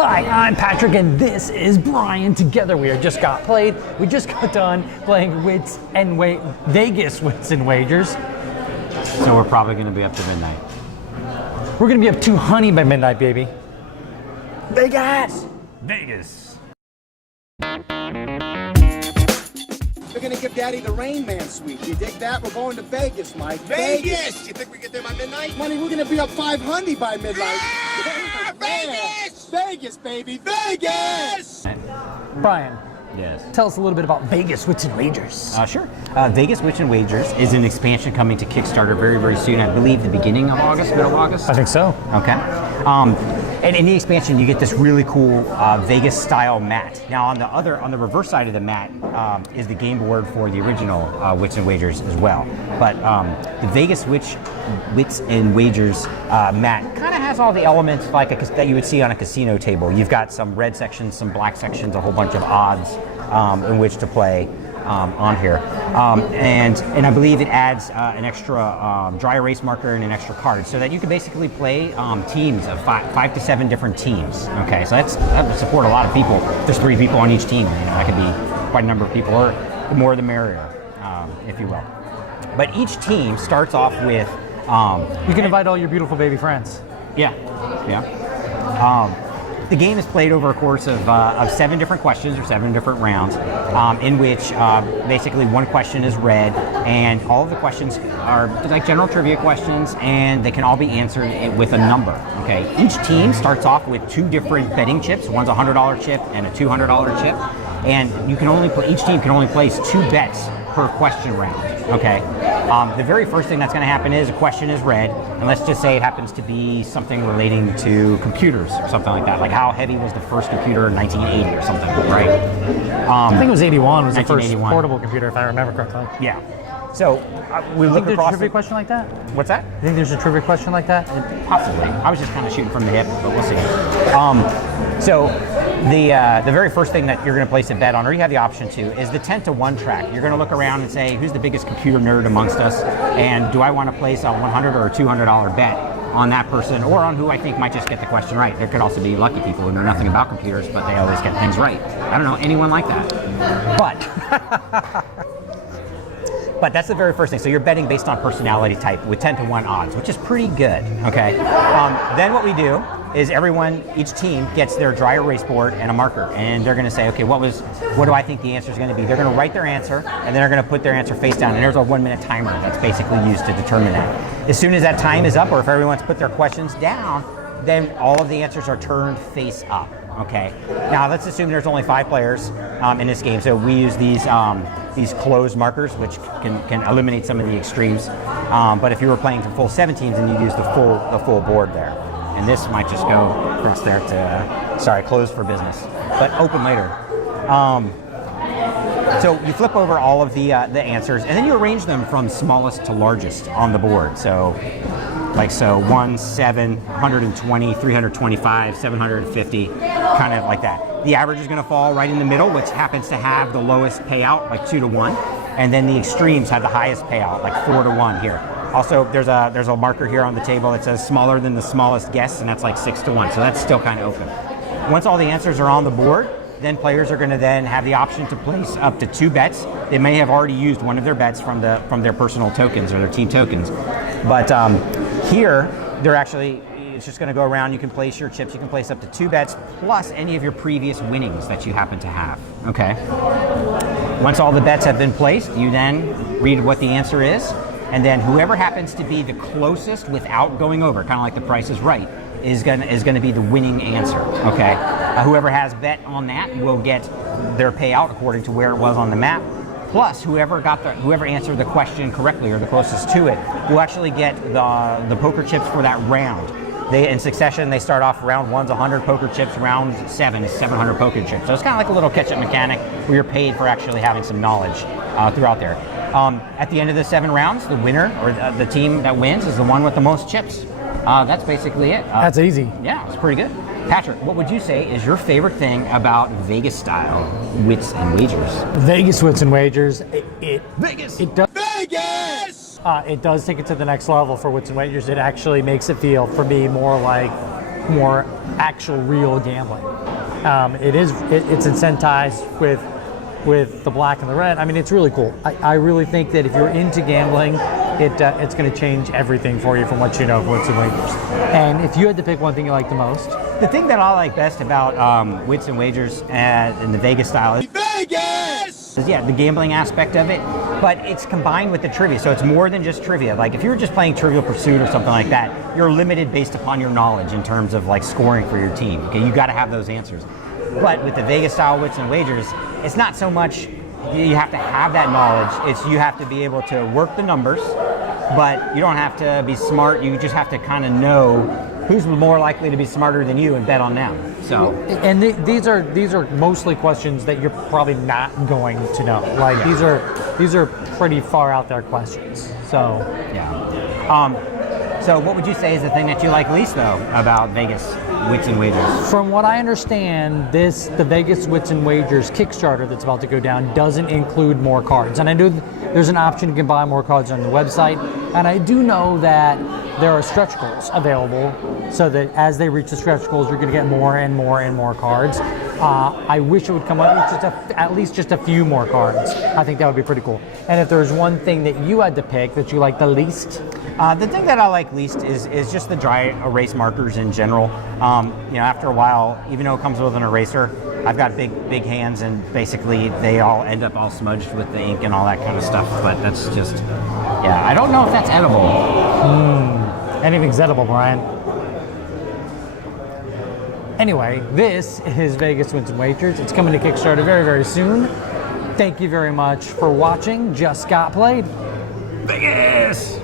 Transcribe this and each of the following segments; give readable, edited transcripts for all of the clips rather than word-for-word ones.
Hi, I'm Patrick, and this is Brian. Together we just got done playing Vegas Wits and Wagers. So we're probably going to be up to midnight. We're going to be up to honey by midnight, baby. Vegas! We're gonna give Daddy the Rain Man suite. You dig that? We're going to Vegas, Mike. Vegas! You think we get there by midnight? Money, we're gonna be up 500 by midnight. Ah, Vegas! Vegas, baby, Vegas! Brian, Yes. tell us a little bit about Vegas Wits and Wagers. Sure. Vegas Wits and Wagers is an expansion coming to Kickstarter very, very soon. I believe the beginning of August, middle of August. I think so. Okay. And in the expansion, you get this really cool Vegas-style mat. Now, on the reverse side of the mat is the game board for the original Wits and Wagers as well. But the Vegas Wits and Wagers mat kind of has all the elements that you would see on a casino table. You've got some red sections, some black sections, a whole bunch of odds in which to play on here. And I believe it adds an extra dry erase marker and an extra card so that you can basically play teams of five to seven different teams. Okay, so that would support a lot of people. There's 3 people on each team. That could be quite a number of people, or the more the merrier, if you will. But each team starts off with... you can invite all your beautiful baby friends. Yeah. The game is played over a course of 7 different questions or 7 different rounds, in which basically one question is read, and all of the questions are like general trivia questions, and they can all be answered with a number. Okay. Each team starts off with 2 different betting chips. One's a $100 chip and a $200 chip, and each team can only place 2 bets per question round. Okay. The very first thing that's going to happen is a question is read, and let's just say it happens to be something relating to computers or something like that. Like how heavy was the first computer in 1980 or something, right? I think it was 81 was the first 1981. portable computer, if I remember correctly. Yeah. So we You look think there's a across. trivia question like that? What's that? You think there's a trivia question like that? Possibly. I was just kind of shooting from the hip, but we'll see. So the very first thing that you're going to place a bet on, or you have the option to, is the 10-to-1 track. You're going to look around and say, who's the biggest computer nerd amongst us, and do I want to place a $100 or a $200 bet on that person, or on who I think might just get the question right. There could also be lucky people who know nothing about computers, but they always get things right. I don't know anyone like that. But that's the very first thing. So you're betting based on personality type with 10-to-1 odds, which is pretty good, okay? Then what we do is each team gets their dry erase board and a marker, and they're gonna say, okay, what do I think the answer is gonna be? They're gonna write their answer, and then they're gonna put their answer face down, and there's a 1-minute timer that's basically used to determine that. As soon as that time is up, or if everyone's put their questions down, then all of the answers are turned face up. Okay. Now let's assume there's only 5 players in this game, so we use these closed markers, which can eliminate some of the extremes. But if you were playing to full 17s, then you'd use the full board there. And this might just go across there to closed for business, but open later. So you flip over all of the answers, and then you arrange them from smallest to largest on the board. So 1, 7, 120, 325, 750, kind of like that. The average is going to fall right in the middle, which happens to have the lowest payout, like 2-to-1, and then the extremes have the highest payout, like 4-to-1 here. Also, there's a marker here on the table that says smaller than the smallest guess, and that's like 6-to-1, so that's still kind of open. Once all the answers are on the board, then players are going to then have the option to place up to 2 bets. They may have already used one of their bets from their personal tokens or their team tokens, but here it's just going to go around. You can place your chips. You can place up to 2 bets plus any of your previous winnings that you happen to have. Okay. Once all the bets have been placed, you then read what the answer is, and then whoever happens to be the closest without going over, kind of like the Price is Right, is going to be the winning answer. Okay. Whoever has bet on that will get their payout according to where it was on the map. Plus, whoever answered the question correctly or the closest to it will actually get the poker chips for that round. In succession, they start off round 1's 100 poker chips, round 7 is 700 poker chips. So it's kind of like a little catch-up mechanic where you're paid for actually having some knowledge throughout there. At the end of the 7 rounds, the winner or the team that wins is the one with the most chips. That's basically it. That's easy. Yeah, it's pretty good. Patrick, what would you say is your favorite thing about Vegas-style Wits and Wagers? Vegas Wits and Wagers. Vegas! It does. Vegas! It does take it to the next level for Wits and Wagers. It actually makes it feel, for me, more actual real gambling. It's incentivized with the black and the red. I mean, it's really cool. I really think that if you're into gambling, it's going to change everything for you from what you know of Wits and Wagers. And if you had to pick one thing you like the most, The thing that I like best about Wits and Wagers and the Vegas style is Vegas! the gambling aspect of it, but it's combined with the trivia, so it's more than just trivia. Like if you were just playing Trivial Pursuit or something like that, you're limited based upon your knowledge in terms of like scoring for your team. Okay, you got to have those answers. But with the Vegas style Wits and Wagers, it's not so much you have to have that knowledge, it's you have to be able to work the numbers, but you don't have to be smart, you just have to kind of know who's more likely to be smarter than you and bet on them. So, and these are mostly questions that you're probably not going to know. Like these are pretty far out there questions. So so what would you say is the thing that you like least though about Vegas Wits and Wagers? from what I understand, the Vegas Wits and Wagers Kickstarter that's about to go down doesn't include more cards. And I know there's an option to buy more cards on the website. And I do know that there are stretch goals available, so that as they reach the stretch goals, you're going to get more and more and more cards. I wish it would come up with at least just a few more cards. I think that would be pretty cool. And if there's one thing that you had to pick that you like the least, the thing that I like least is just the dry erase markers in general. After a while, even though it comes with an eraser, I've got big hands, and basically they all end up all smudged with the ink and all that kind of stuff. But that's just, I don't know if that's edible. anything's edible, Brian. Anyway, this is Vegas Wits and Wagers. It's coming to Kickstarter very, very soon. Thank you very much for watching Just Got Played. Vegas!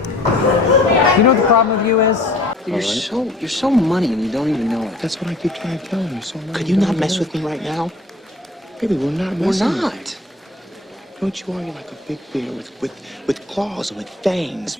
You know what the problem with you is? You're so money and you don't even know it. That's what I keep trying to tell you. So Could you not mess with me right now? Baby, we're not We're messing. not. Don't you are? You're like a big bear with claws and with fangs.